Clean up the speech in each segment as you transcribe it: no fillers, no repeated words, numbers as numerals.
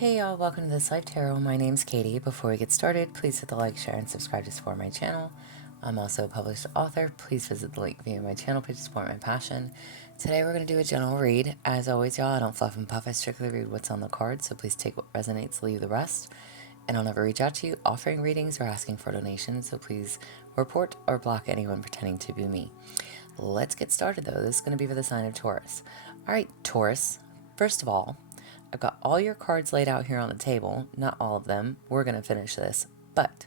Hey y'all, welcome to This Life Tarot. My name's Katie. Before we get started, please hit the like, share, and subscribe to support my channel. I'm also a published author. Please visit the link via my channel page to support my passion. Today we're going to do a general read. As always, y'all, I don't fluff and puff. I strictly read what's on the card, so please take what resonates, leave the rest. And I'll never reach out to you offering readings or asking for donations, so please report or block anyone pretending to be me. Let's get started, though. This is going to be for the sign of Taurus. All right, Taurus, first of all, I've got all your cards laid out here on the table. Not all of them. We're going to finish this. But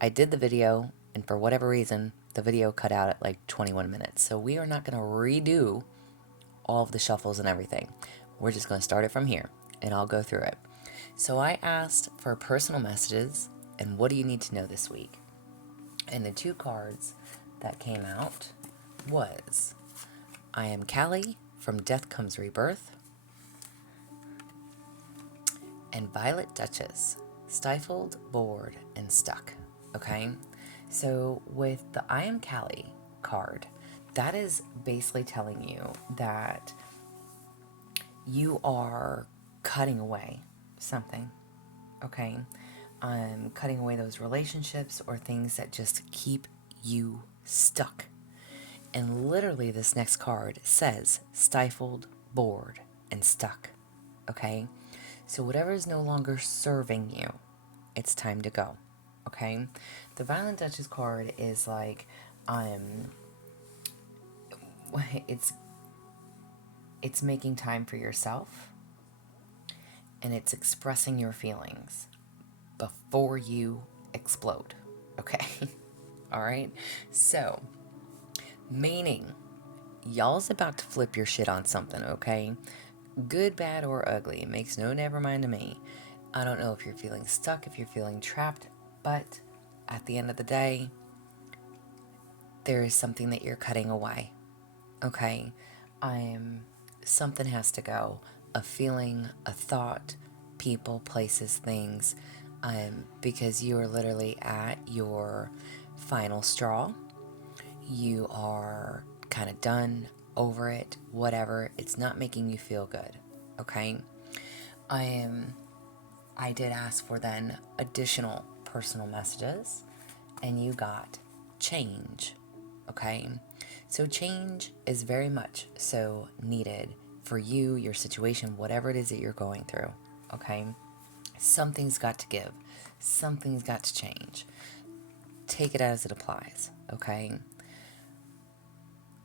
I did the video, and for whatever reason, the video cut out at like 21 minutes. So we are not going to redo all of the shuffles and everything. We're just going to start it from here, and I'll go through it. So I asked for personal messages, and what do you need to know this week? And the two cards that came out was I Am Callie from Death Comes Rebirth, and Violet Duchess, Stifled, Bored, and Stuck. Okay? So with the I Am Callie card, that is basically telling you that you are cutting away something. Okay? Cutting away those relationships or things that just keep you stuck. And literally this next card says stifled, bored, and stuck. Okay? So whatever is no longer serving you, it's time to go, okay? The Violent Duchess card is like, it's making time for yourself, and it's expressing your feelings before you explode, okay? All right? So, meaning, y'all's about to flip your shit on something, okay? Good, bad, or ugly. It makes no never mind to me. I don't know if you're feeling stuck, if you're feeling trapped, but at the end of the day, there is something that you're cutting away. Okay? Something has to go. A feeling, a thought, people, places, things. Because you are literally at your final straw. You are kind of done, over it, whatever. It's not making you feel good, okay? I did ask for then additional personal messages, and you got change, okay? So change is very much so needed for you, your situation, whatever it is that you're going through, okay? Something's got to give. Something's got to change. Take it as it applies, okay?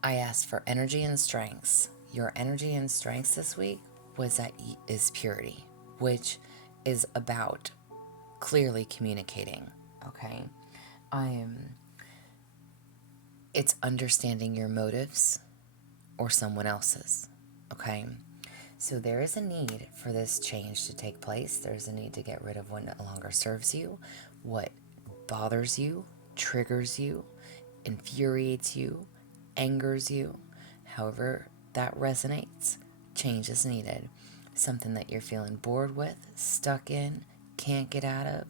I asked for energy and strengths. Your energy and strengths this week is purity, which is about clearly communicating, okay? It's understanding your motives or someone else's, okay? So there is a need for this change to take place. There's a need to get rid of what no longer serves you, what bothers you, triggers you, infuriates you, angers you. However that resonates, change is needed. Something that you're feeling bored with, stuck in, can't get out of.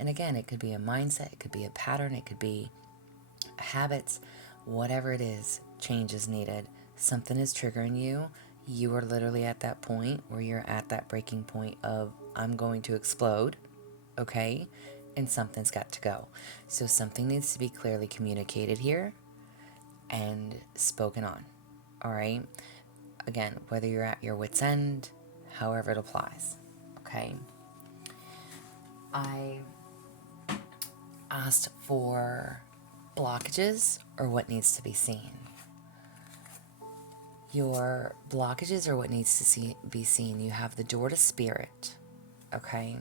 And again, it could be a mindset, it could be a pattern, it could be habits, whatever it is, change is needed. Something is triggering you. You are literally at that point where you're at that breaking point of, I'm going to explode, okay? And something's got to go. So something needs to be clearly communicated here and spoken on, all right? Again, whether you're at your wit's end, however it applies, okay? I asked for blockages or what needs to be seen. Your blockages are what needs to be seen. You have the door to spirit, okay?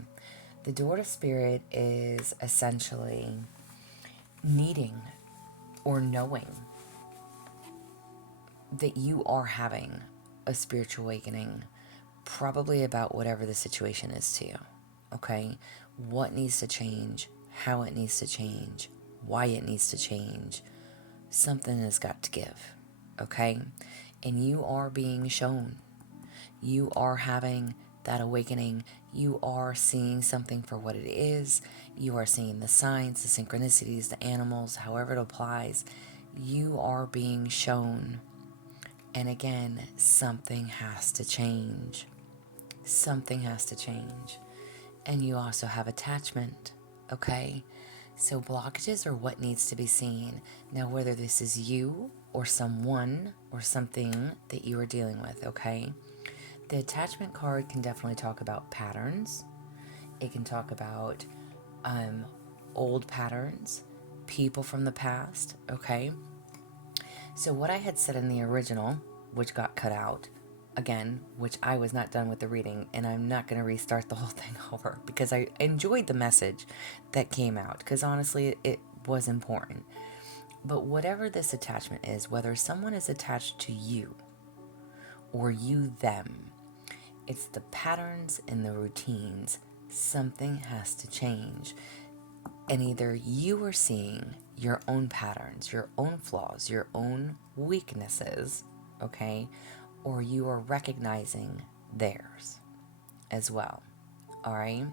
The door to spirit is essentially needing or knowing that you are having a spiritual awakening, probably about whatever the situation is to you, okay? What needs to change, how it needs to change, why it needs to change. Something has got to give, okay? And you are being shown. You are having that awakening. You are seeing something for what it is. You are seeing the signs, the synchronicities, the animals, however it applies. You are being shown. And again, something has to change. something has to change. And you also have attachment, okay? So blockages are what needs to be seen. Now, whether this is you or someone or something that you are dealing with, okay? The attachment card can definitely talk about patterns. It can talk about old patterns, people from the past, okay? So what I had said in the original, which got cut out, again, which I was not done with the reading, and I'm not going to restart the whole thing over because I enjoyed the message that came out, because honestly, it was important. But whatever this attachment is, whether someone is attached to you or you them, it's the patterns and the routines. Something has to change. And either you are seeing your own patterns, your own flaws, your own weaknesses, okay? Or you are recognizing theirs as well, all right?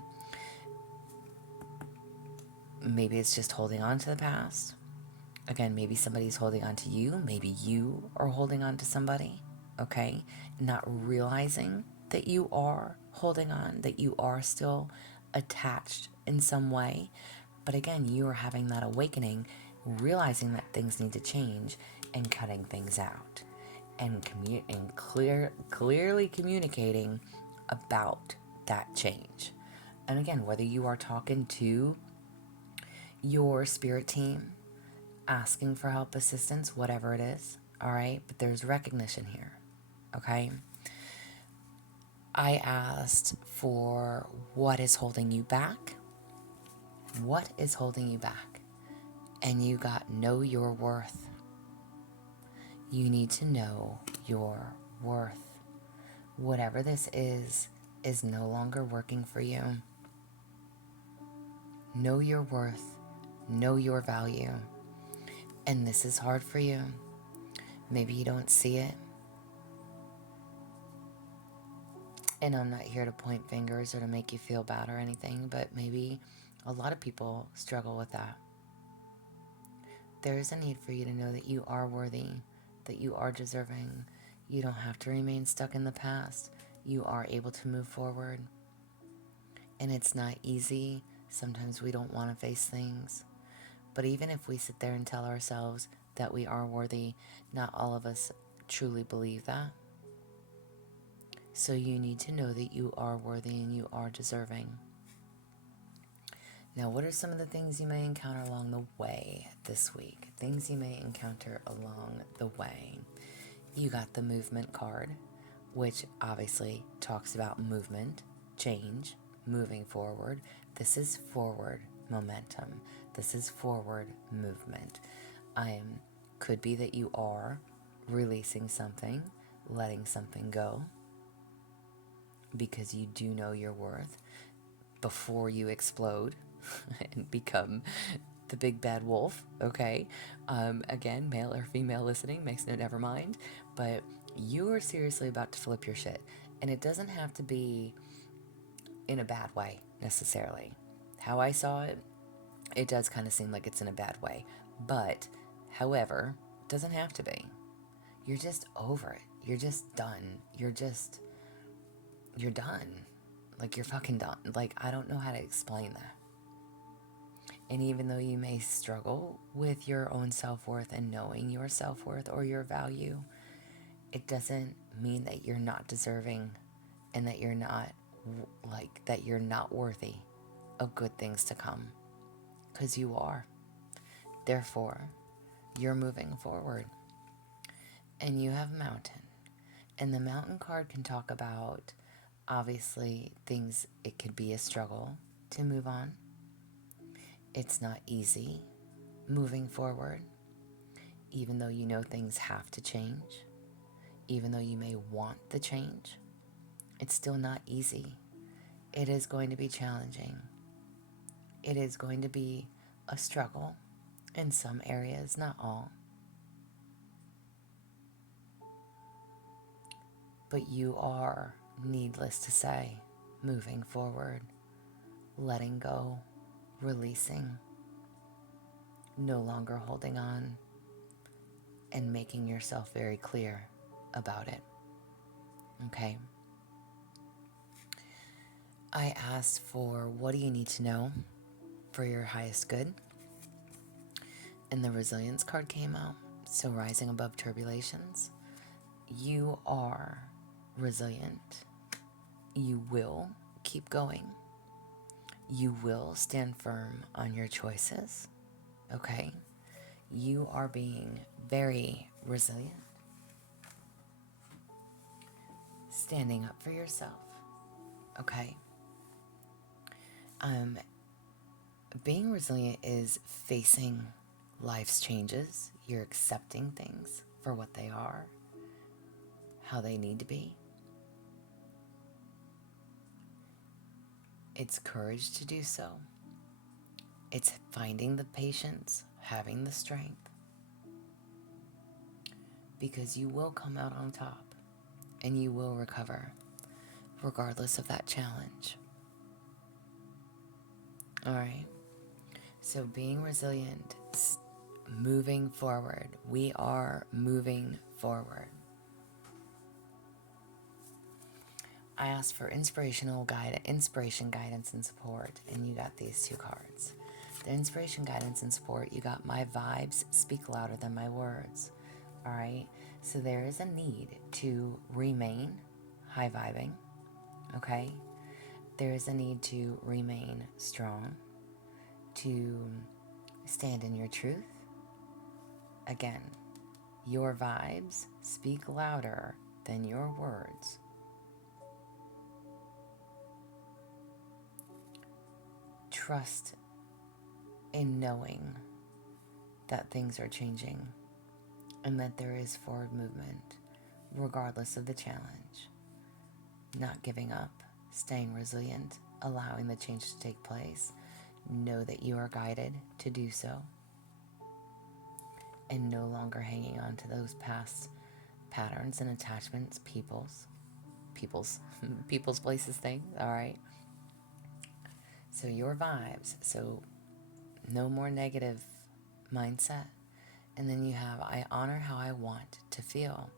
Maybe it's just holding on to the past. Again, maybe somebody's holding on to you. Maybe you are holding on to somebody, okay? Not realizing that you are holding on, that you are still attached in some way. But again, you are having that awakening, realizing that things need to change and cutting things out and clearly communicating about that change. And again, whether you are talking to your spirit team, asking for help, assistance, whatever it is, all right? But there's recognition here, okay? I asked for what is holding you back. What is holding you back? And you got know your worth. You need to know your worth. Whatever this is no longer working for you. Know your worth. Know your value. And this is hard for you. Maybe you don't see it. And I'm not here to point fingers or to make you feel bad or anything, but maybe a lot of people struggle with that. There is a need for you to know that you are worthy, that you are deserving. You don't have to remain stuck in the past. You are able to move forward. And it's not easy. Sometimes we don't want to face things. But even if we sit there and tell ourselves that we are worthy, not all of us truly believe that. So you need to know that you are worthy and you are deserving. Now, what are some of the things you may encounter along the way this week? Things you may encounter along the way. You got the movement card, which obviously talks about movement, change, moving forward. This is forward momentum. This is forward movement. Could be that you are releasing something, letting something go, because you do know your worth before you explode and become the big bad wolf, okay? Again, male or female listening makes no never mind, but you are seriously about to flip your shit. And it doesn't have to be in a bad way, necessarily. How I saw it, it does kind of seem like it's in a bad way. But, however, it doesn't have to be. You're just over it. You're just done. You're done. Like, you're fucking done. Like, I don't know how to explain that. And even though you may struggle with your own self-worth and knowing your self-worth or your value, it doesn't mean that you're not deserving and that you're not, that you're not worthy of good things to come. Because you are. Therefore, you're moving forward. And you have mountain. And the mountain card can talk about, obviously, things, it could be a struggle to move on. It's not easy moving forward, even though you know things have to change, even though you may want the change. It's still not easy. It is going to be challenging. It is going to be a struggle in some areas, not all. But you are, needless to say, moving forward, letting go, releasing, no longer holding on, and making yourself very clear about it. Okay? I asked for what do you need to know for your highest good? And the resilience card came out. So rising above turbulations. You are resilient. You will keep going. You will stand firm on your choices. Okay? You are being very resilient. Standing up for yourself. Okay? Being resilient is facing life's changes. You're accepting things for what they are, how they need to be. It's courage to do so. It's finding the patience, having the strength, because you will come out on top and you will recover regardless of that challenge. All right. So being resilient, moving forward. We are moving forward. I asked for inspiration, guidance, and support, and you got these two cards. The inspiration, guidance, and support, you got my vibes speak louder than my words. All right? So there is a need to remain high vibing, okay? There is a need to remain strong, to stand in your truth. Again, your vibes speak louder than your words. Trust in knowing that things are changing and that there is forward movement regardless of the challenge. Not giving up, staying resilient, allowing the change to take place. Know that you are guided to do so, and no longer hanging on to those past patterns and attachments, people's places thing. All right. So your vibes. So no more negative mindset. And then you have, I honor how I want to feel.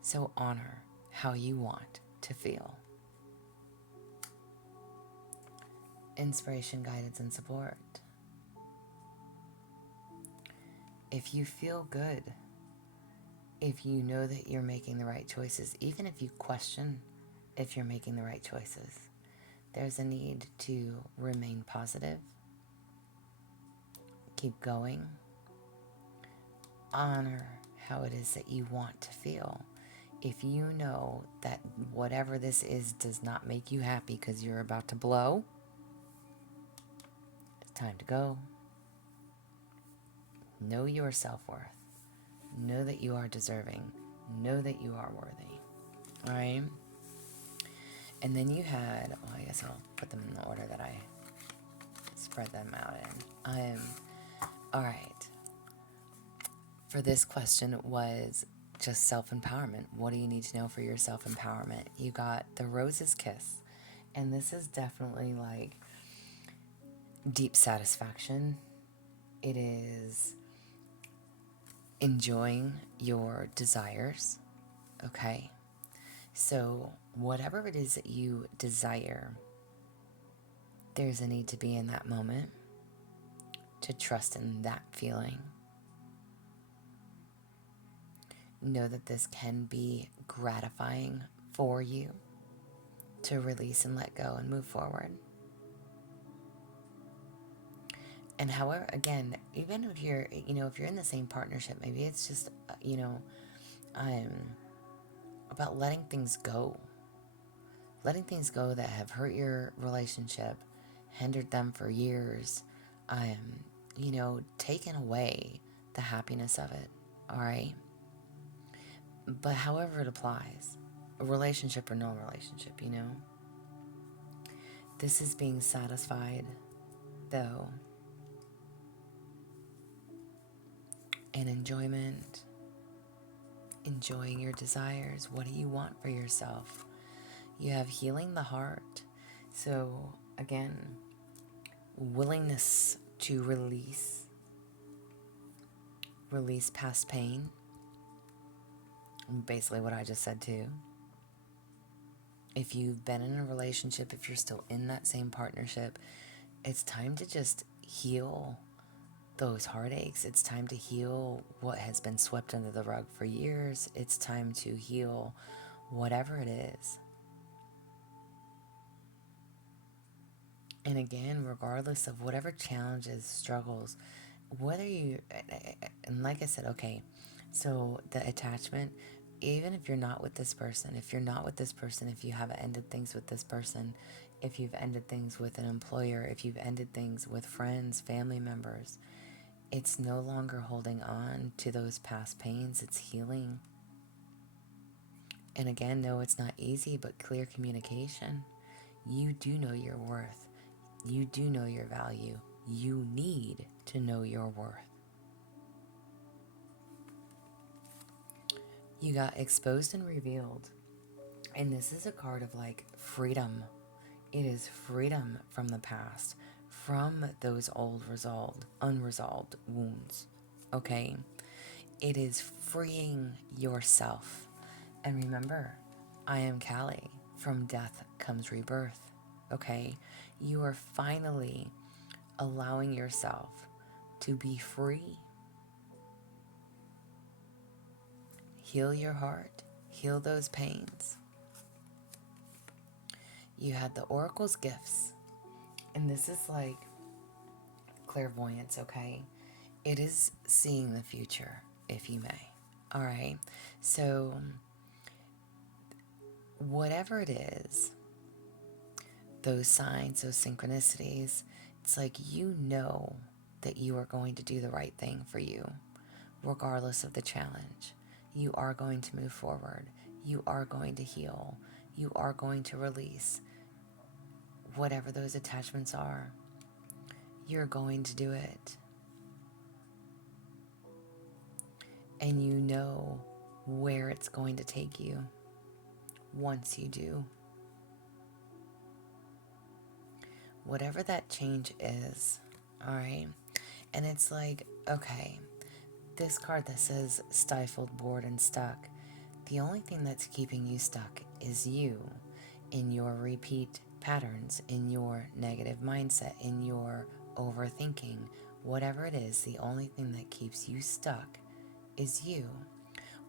So honor how you want to feel. Inspiration, guidance, and support. If you feel good, if you know that you're making the right choices, even if you question if you're making the right choices, there's a need to remain positive, keep going, honor how it is that you want to feel. If you know that whatever this is does not make you happy because you're about to blow, it's time to go. Know your self-worth. Know that you are deserving. Know that you are worthy. All right? And then you had, well, I guess I'll put them in the order that I spread them out in. All right. For this question, it was just self-empowerment. What do you need to know for your self-empowerment? You got the rose's kiss. And this is definitely like deep satisfaction. It is enjoying your desires. Okay? So whatever it is that you desire, there's a need to be in that moment, to trust in that feeling. Know that this can be gratifying for you to release and let go and move forward. And however, again, even if you're, if you're in the same partnership, maybe it's just, about letting things go. Letting things go that have hurt your relationship, hindered them for years, taken away the happiness of it, all right? But however it applies, a relationship or no relationship, this is being satisfied, though, and enjoyment, enjoying your desires. What do you want for yourself? You have healing the heart. So again, willingness to release past pain. Basically what I just said too. If you've been in a relationship, if you're still in that same partnership, it's time to just heal those heartaches. It's time to heal what has been swept under the rug for years. It's time to heal whatever it is. And again, regardless of whatever challenges, struggles, whether you, and like I said, okay, so the attachment, even if you're not with this person, if you're not with this person, if you have ended things with this person, if you've ended things with an employer, if you've ended things with friends, family members, it's no longer holding on to those past pains, it's healing. And again, no, it's not easy, but clear communication. You do know your worth. You do know your value. You need to know your worth. You got exposed and revealed. And this is a card of like freedom. It is freedom from the past, from those old unresolved wounds. Okay? It is freeing yourself. And remember, I am Callie. From death comes rebirth. Okay? You are finally allowing yourself to be free. Heal your heart. Heal those pains. You had the Oracle's gifts. And this is like clairvoyance, okay? It is seeing the future, if you may. All right? So, whatever it is, those signs, those synchronicities, it's like you know that you are going to do the right thing for you, regardless of the challenge. You are going to move forward. You are going to heal. You are going to release whatever those attachments are. You're going to do it. And you know where it's going to take you once you do. Whatever that change is, all right? And it's like, okay, this card that says stifled, bored, and stuck, the only thing that's keeping you stuck is you in your repeat patterns, in your negative mindset, in your overthinking. Whatever it is, the only thing that keeps you stuck is you.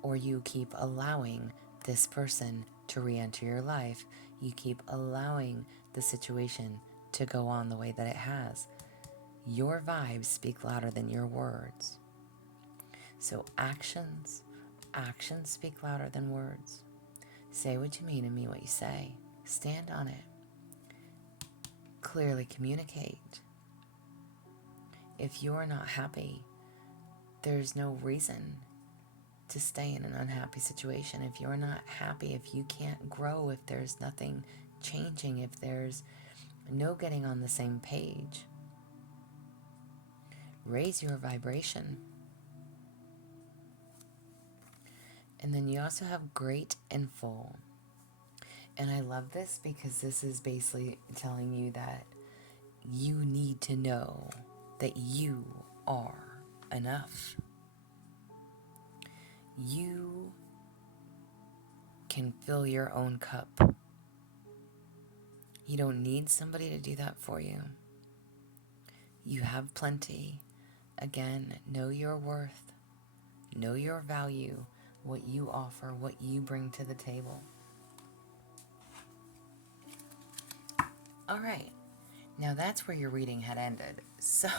Or you keep allowing this person to re-enter your life. You keep allowing the situation to go on the way that it has. Your vibes speak louder than your words. So actions speak louder than words. Say what you mean and mean what you say. Stand on it. Clearly communicate. If you're not happy, there's no reason to stay in an unhappy situation. If you're not happy, if you can't grow, if there's nothing changing, if there's no getting on the same page, raise your vibration. And then you also have great and full. And I love this because this is basically telling you that you need to know that you are enough. You can fill your own cup. You don't need somebody to do that for you. You have plenty. Again, know your worth. Know your value, what you offer, what you bring to the table. All right. Now that's where your reading had ended. So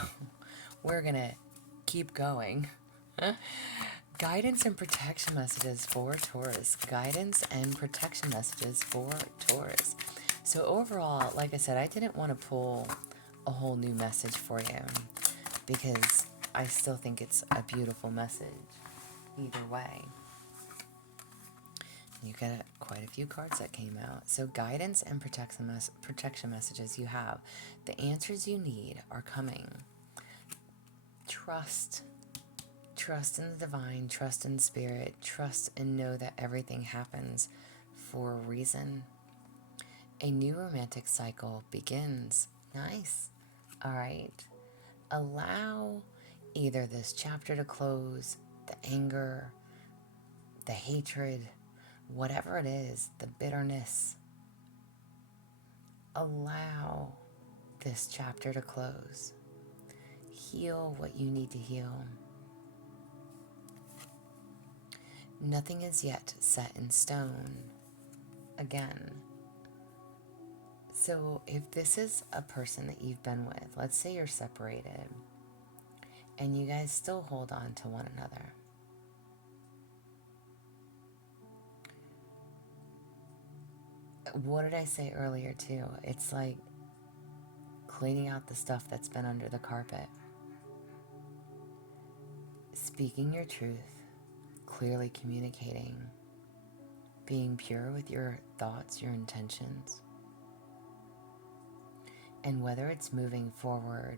we're going to keep going. Guidance and protection messages for Taurus. Guidance and protection messages for Taurus. So overall, like I said, I didn't want to pull a whole new message for you because I still think it's a beautiful message either way. You got quite a few cards that came out. So guidance and protection messages you have. The answers you need are coming. Trust. Trust in the divine. Trust in spirit. Trust and know that everything happens for a reason. A new romantic cycle begins. Nice. All right. Allow either this chapter to close, the anger, the hatred, whatever it is, the bitterness, Allow this chapter to close. Heal what you need to heal. Nothing is yet set in stone. Again. So if this is a person that you've been with, let's say you're separated, and you guys still hold on to one another. What did I say earlier too? It's like cleaning out the stuff that's been under the carpet. Speaking your truth, clearly communicating, being pure with your thoughts, your intentions. And whether it's moving forward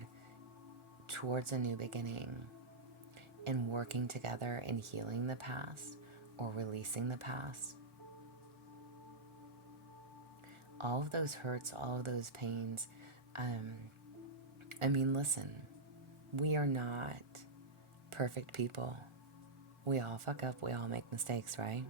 towards a new beginning and working together and healing the past or releasing the past, all of those hurts, all of those pains, listen, we are not perfect people. We all fuck up, we all make mistakes, right?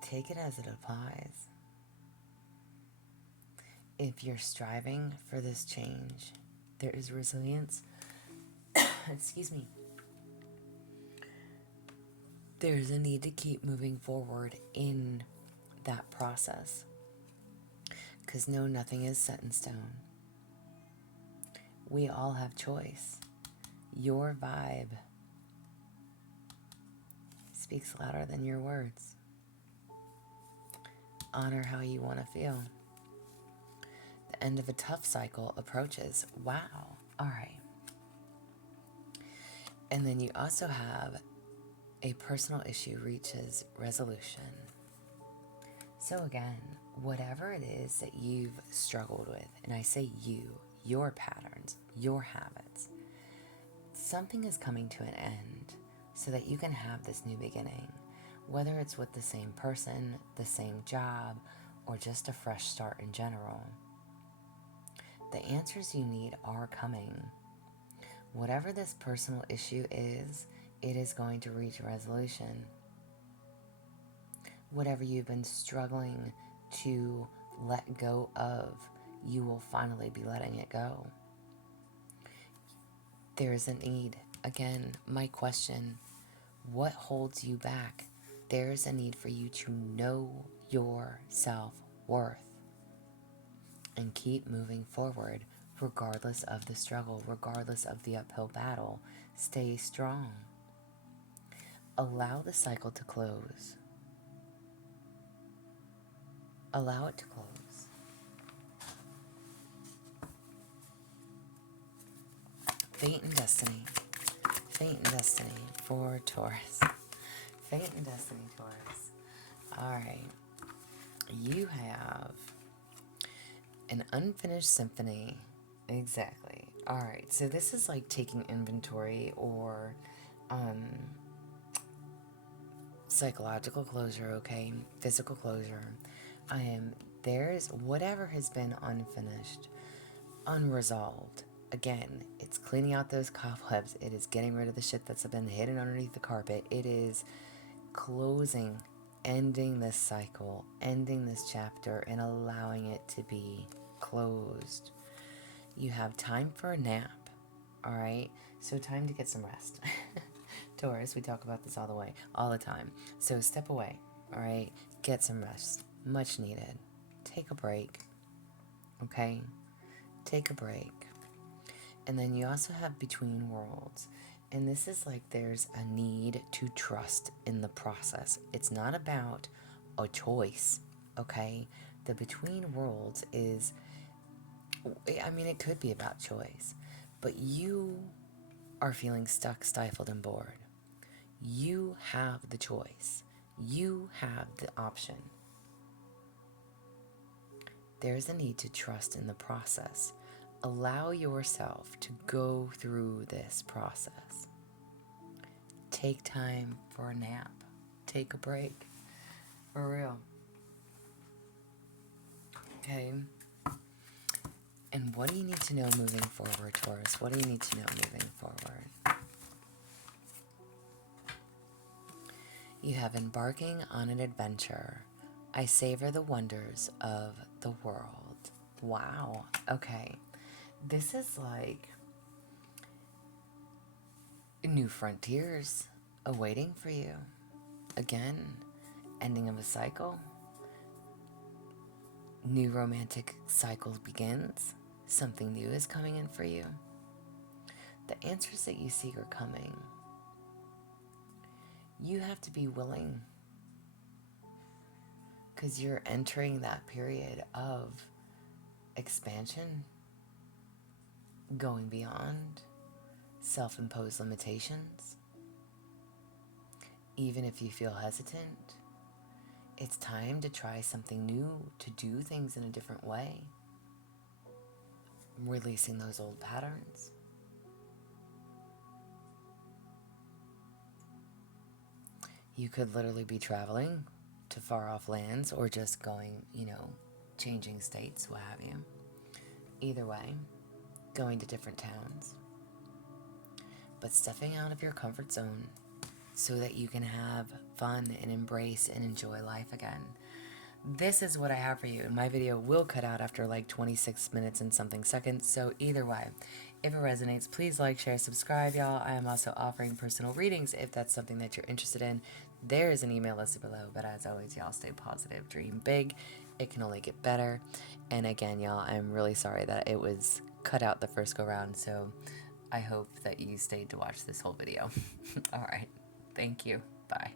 Take it as it applies. If you're striving for this change, there is resilience. Excuse me. There's a need to keep moving forward in that process. Because no, nothing is set in stone. We all have choice. Your vibe speaks louder than your words. Honor how you want to feel. The end of a tough cycle approaches. Wow. All right. And then you also have a personal issue reaches resolution. So again, whatever it is that you've struggled with, and I say you, your patterns, your habits, something is coming to an end so that you can have this new beginning, whether it's with the same person, the same job, or just a fresh start in general. The answers you need are coming. Whatever this personal issue is, it is going to reach a resolution. Whatever you've been struggling to let go of, you will finally be letting it go. There is a need. Again, my question, what holds you back? There's a need for you to know your self-worth and keep moving forward regardless of the struggle, regardless of the uphill battle. Stay strong. Allow the cycle to close. Allow it to close. Fate and destiny. Fate and destiny for Taurus. Fate and destiny, Taurus. Alright. You have an unfinished symphony. Exactly. Alright. So this is like taking inventory or psychological closure, okay? Physical closure. There's whatever has been unfinished, unresolved. Again, it's cleaning out those cobwebs. It is getting rid of the shit that's been hidden underneath the carpet. It is closing, ending this cycle, ending this chapter, and allowing it to be closed. You have time for a nap, all right? So time to get some rest. Taurus, we talk about this all the time. So step away, all right? Get some rest. Much needed. Take a break, okay? Take a break. And then you also have between worlds. And this is like there's a need to trust in the process. It's not about a choice, okay? The between worlds is, it could be about choice. But you are feeling stuck, stifled, and bored. You have the choice. You have the option. There's a need to trust in the process. Allow yourself to go through this process. Take time for a nap. Take a break. For real. Okay? And what do you need to know moving forward, Taurus? What do you need to know moving forward? You have embarking on an adventure. I savor the wonders of the world. Wow. Okay. This is like new frontiers awaiting for you. Again, ending of a cycle. New romantic cycle begins. Something new is coming in for you. The answers that you seek are coming. You have to be willing, because you're entering that period of expansion, going beyond self-imposed limitations. Even if you feel hesitant, it's time to try something new, to do things in a different way, releasing those old patterns. You could literally be traveling to far off lands or just going, changing states, what have you. Either way, going to different towns. But stepping out of your comfort zone so that you can have fun and embrace and enjoy life again. This is what I have for you. My video will cut out after like 26 minutes and something seconds. So either way, if it resonates, please like, share, subscribe, y'all. I am also offering personal readings if that's something that you're interested in. There is an email listed below. But as always, y'all, stay positive, dream big. It can only get better. And again, y'all, I'm really sorry that it was cut out the first go round. So I hope that you stayed to watch this whole video. All right. Thank you. Bye.